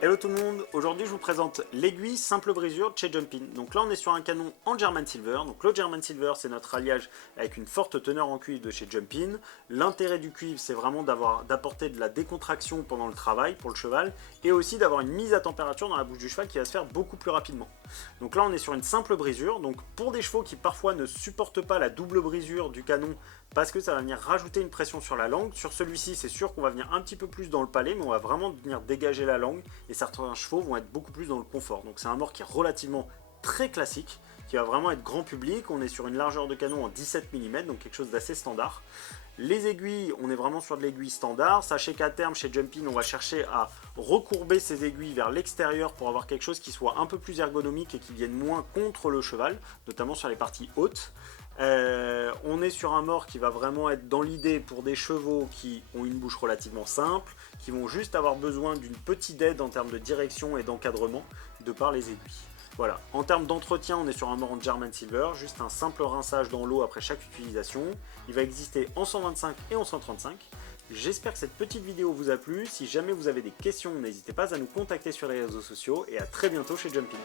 Hello tout le monde, aujourd'hui je vous présente l'aiguille simple brisure de chez Jumpin. Donc là on est sur un canon en German Silver. Donc le German Silver c'est notre alliage avec une forte teneur en cuivre de chez Jumpin. L'intérêt du cuivre c'est vraiment d'apporter de la décontraction pendant le travail pour le cheval et aussi d'avoir une mise à température dans la bouche du cheval qui va se faire beaucoup plus rapidement. Donc là on est sur une simple brisure. Donc pour des chevaux qui parfois ne supportent pas la double brisure du canon parce que ça va venir rajouter une pression sur la langue. Sur celui-ci, c'est sûr qu'on va venir un petit peu plus dans le palais, mais on va vraiment venir dégager la langue et certains chevaux vont être beaucoup plus dans le confort. Donc c'est un mort qui est relativement très classique, qui va vraiment être grand public. On est sur une largeur de canon en 17 mm, donc quelque chose d'assez standard. Les aiguilles, on est vraiment sur de l'aiguille standard. Sachez qu'à terme, chez Jumpin, on va chercher à recourber ces aiguilles vers l'extérieur pour avoir quelque chose qui soit un peu plus ergonomique et qui vienne moins contre le cheval, notamment sur les parties hautes. On est sur un mort qui va vraiment être dans l'idée pour des chevaux qui ont une bouche relativement simple, qui vont juste avoir besoin d'une petite aide en termes de direction et d'encadrement de par les aiguilles. Voilà, en termes d'entretien, on est sur un mort en German Silver, juste un simple rinçage dans l'eau après chaque utilisation. Il va exister en 125 et en 135. J'espère que cette petite vidéo vous a plu. Si jamais vous avez des questions, n'hésitez pas à nous contacter sur les réseaux sociaux et à très bientôt chez Jumpin.